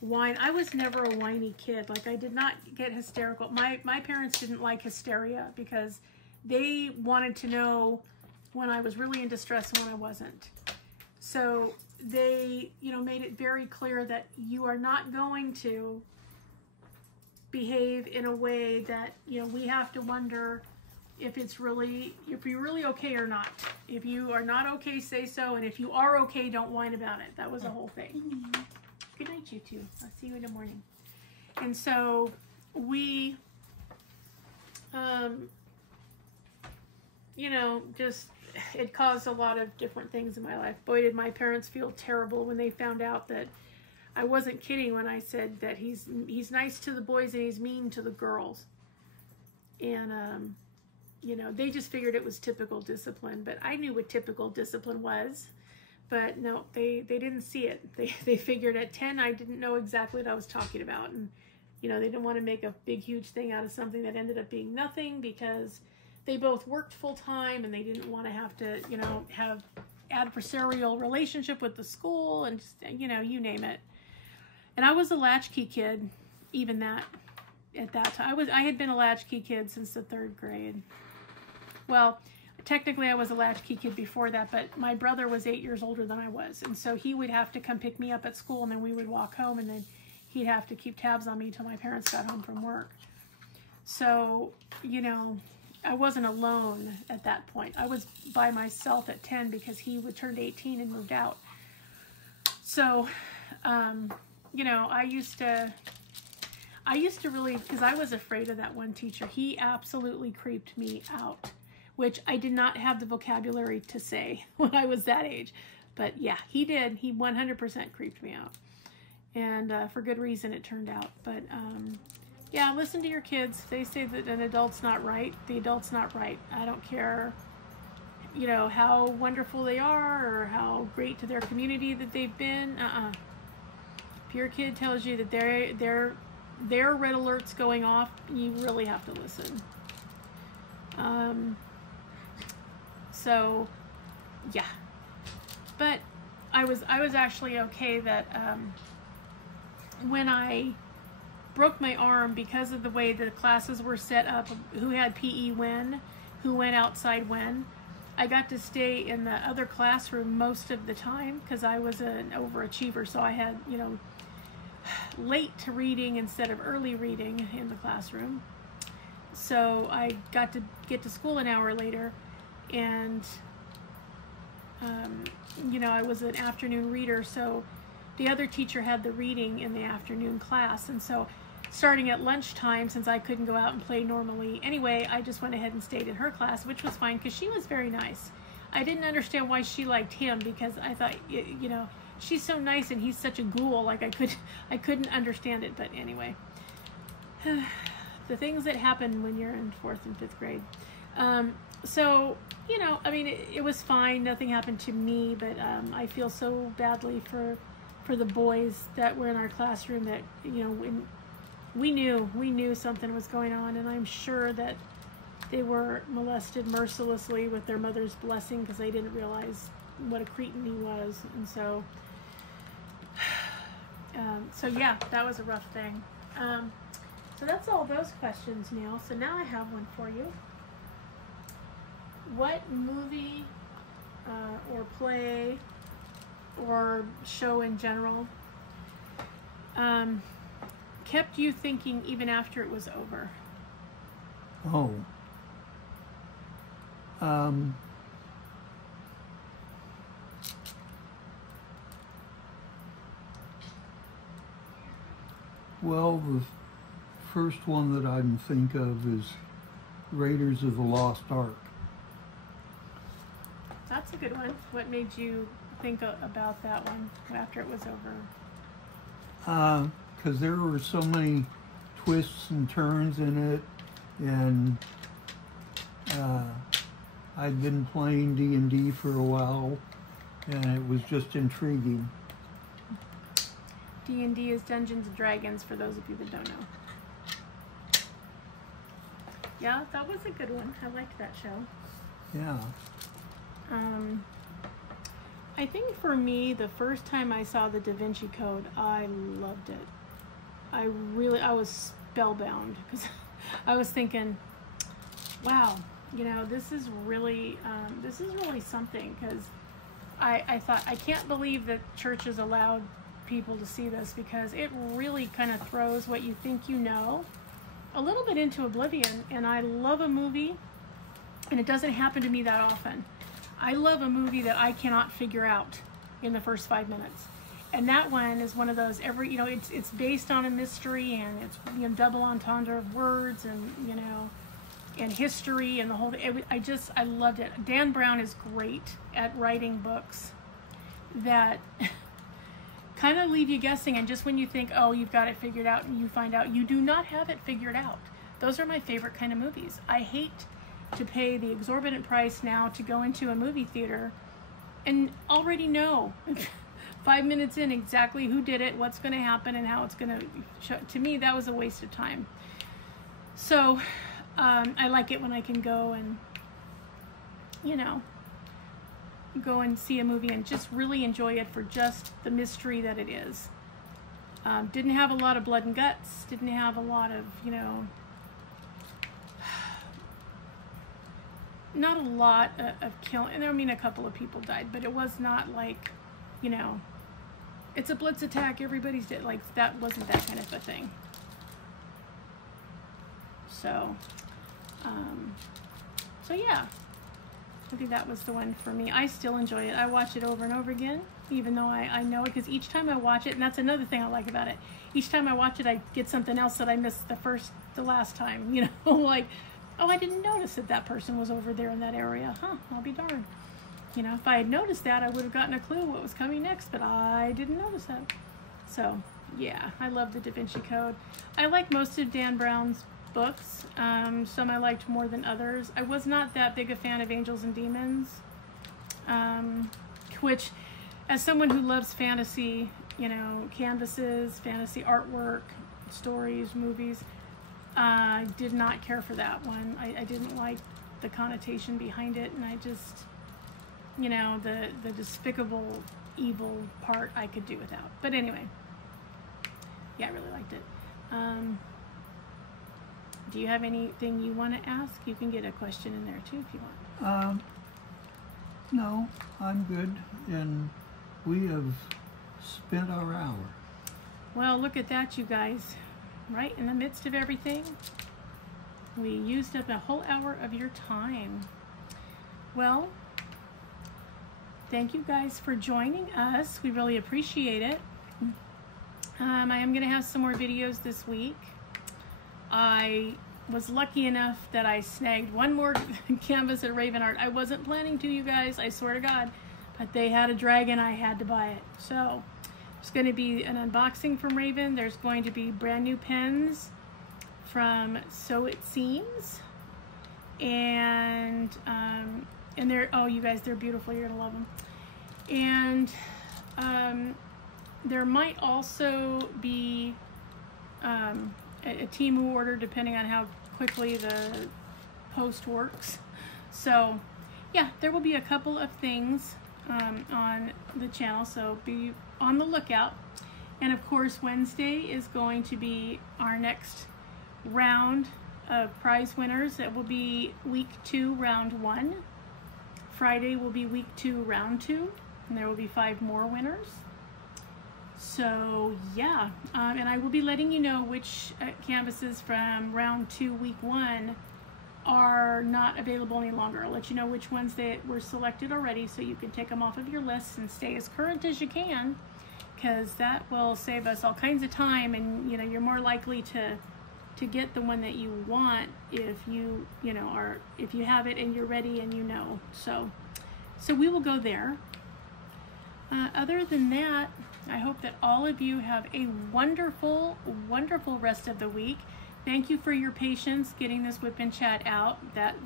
whine. I was never a whiny kid. Like, I did not get hysterical. My parents didn't like hysteria, because they wanted to know when I was really in distress and when I wasn't. So they, you know, made it very clear that you are not going to behave in a way that, you know, we have to wonder if you're really okay or not. If you are not okay, say so, and if you are okay, don't whine about it. That was the whole thing. Good night, you two. I'll see you in the morning. And so we, you know, just, it caused a lot of different things in my life. Boy, did my parents feel terrible when they found out that I wasn't kidding when I said that he's nice to the boys and he's mean to the girls. And, you know, they just figured it was typical discipline, but I knew what typical discipline was. But no, they didn't see it. They figured at 10 I didn't know exactly what I was talking about. And, you know, they didn't want to make a big, huge thing out of something that ended up being nothing, because they both worked full time and they didn't want to have to, you know, have adversarial relationship with the school and just, you know, you name it. And I was a latchkey kid, even at that time. I had been a latchkey kid since the 3rd grade. Well, technically I was a latchkey kid before that, but my brother was 8 years older than I was. And so he would have to come pick me up at school, and then we would walk home, and then he'd have to keep tabs on me until my parents got home from work. So, you know, I wasn't alone at that point. I was by myself at 10 because he would turn 18 and moved out. So, you know, I used to really, because I was afraid of that one teacher. He absolutely creeped me out, which I did not have the vocabulary to say when I was that age. But yeah, he did. He 100% creeped me out. And for good reason, it turned out. But yeah, listen to your kids. They say that an adult's not right. The adult's not right. I don't care, you know, how wonderful they are or how great to their community that they've been. If your kid tells you that their red alert's going off, you really have to listen. So yeah, but I was actually okay that when I broke my arm, because of the way the classes were set up, who had PE when, who went outside when, I got to stay in the other classroom most of the time because I was an overachiever. So I had, you know, late to reading instead of early reading in the classroom. So I got to get to school an hour later, and you know, I was an afternoon reader, so the other teacher had the reading in the afternoon class. And so starting at lunchtime, since I couldn't go out and play normally anyway, I just went ahead and stayed in her class, which was fine because she was very nice. I didn't understand why she liked him, because I thought, you know, she's so nice and he's such a ghoul. Like I couldn't understand it. But anyway, the things that happen when you're in 4th and 5th grade. So, you know, I mean, it was fine. Nothing happened to me, but I feel so badly for the boys that were in our classroom that, you know, when we knew something was going on, and I'm sure that they were molested mercilessly with their mother's blessing because they didn't realize what a cretin he was. And so, so yeah, that was a rough thing. So that's all those questions, Neil. So now I have one for you. What movie or play or show in general kept you thinking even after it was over? Oh. Well, the first one that I can think of is Raiders of the Lost Ark. That's a good one. What made you think about that one after it was over? Because there were so many twists and turns in it, and I'd been playing D&D for a while, and it was just intriguing. D&D is Dungeons and Dragons, for those of you that don't know. Yeah, that was a good one. I liked that show. Yeah. I think for me, the first time I saw the Da Vinci Code, I loved it. I was spellbound because I was thinking, wow, you know, this is really something, because I thought, I can't believe that churches allowed people to see this, because it really kind of throws what you think you know a little bit into oblivion. And I love a movie, and it doesn't happen to me that often. I love a movie that I cannot figure out in the first 5 minutes. And that one is one of those, you know, it's based on a mystery, and it's, you know, double entendre of words, and, you know, and history, and the whole thing. I loved it. Dan Brown is great at writing books that kind of leave you guessing, and just when you think, oh, you've got it figured out, and you find out you do not have it figured out. Those are my favorite kind of movies. I hate to pay the exorbitant price now to go into a movie theater and already know 5 minutes in exactly who did it, what's going to happen, and how it's going to show. To me, that was a waste of time. So I like it when I can go and, you know, go and see a movie and just really enjoy it for just the mystery that it is. Didn't have a lot of blood and guts, didn't have a lot of, you know, not a lot of killing. And I mean, a couple of people died, but it was not like, you know, it's a blitz attack, everybody's dead. Like, that wasn't that kind of a thing. So, so yeah, I think that was the one for me. I still enjoy it. I watch it over and over again, even though I know it, because each time I watch it, and that's another thing I like about it, each time I watch it, I get something else that I missed the last time, you know, like, oh, I didn't notice that that person was over there in that area. Huh, I'll be darned. You know, if I had noticed that, I would have gotten a clue what was coming next, but I didn't notice that. So, yeah, I love the Da Vinci Code. I like most of Dan Brown's books. Some I liked more than others. I was not that big a fan of Angels and Demons, which, as someone who loves fantasy, you know, canvases, fantasy artwork, stories, movies, I did not care for that one. I didn't like the connotation behind it, and I just, you know, the despicable evil part I could do without. But anyway, yeah, I really liked it. Do you have anything you want to ask? You can get a question in there too if you want. No, I'm good, and we have spent our hour. Well, look at that, you guys. Right in the midst of everything, we used up a whole hour of your time. Well, thank you guys for joining us. We really appreciate it. I am going to have some more videos this week. I was lucky enough that I snagged one more canvas at Raven Art. I wasn't planning to, you guys, I swear to God, but they had a dragon, I had to buy it. So there's going to be an unboxing from Raven. There's going to be brand new pens from So It Seems, and they're, oh, you guys, they're beautiful. You're gonna love them. And there might also be a Temu order, depending on how quickly the post works. So yeah, there will be a couple of things on the channel, so be on the lookout. And of course, Wednesday is going to be our next round of prize winners. It will be week 2, round 1. Friday will be week 2, round 2, and there will be 5 more winners. So yeah, and I will be letting you know which canvases from round 2, week 1 are not available any longer. I'll let you know which ones that were selected already, so you can take them off of your list and stay as current as you can, because that will save us all kinds of time, and you know, you're more likely to get the one that you want if you know, if you have it and you're ready and you know. So we will go there. Other than that, I hope that all of you have a wonderful, wonderful rest of the week. Thank you for your patience getting this WIP N Chat out. That's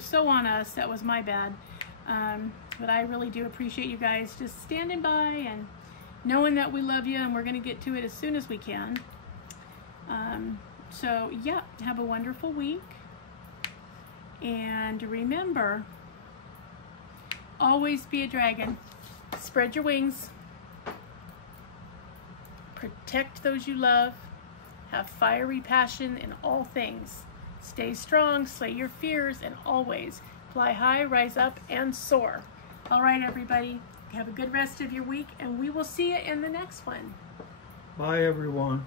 so on us. That was my bad. But I really do appreciate you guys just standing by and knowing that we love you, and we're going to get to it as soon as we can. So yeah, have a wonderful week. And remember, always be a dragon. Spread your wings. Protect those you love. Have fiery passion in all things. Stay strong, slay your fears, and always fly high, rise up, and soar. All right, everybody. Have a good rest of your week, and we will see you in the next one. Bye, everyone.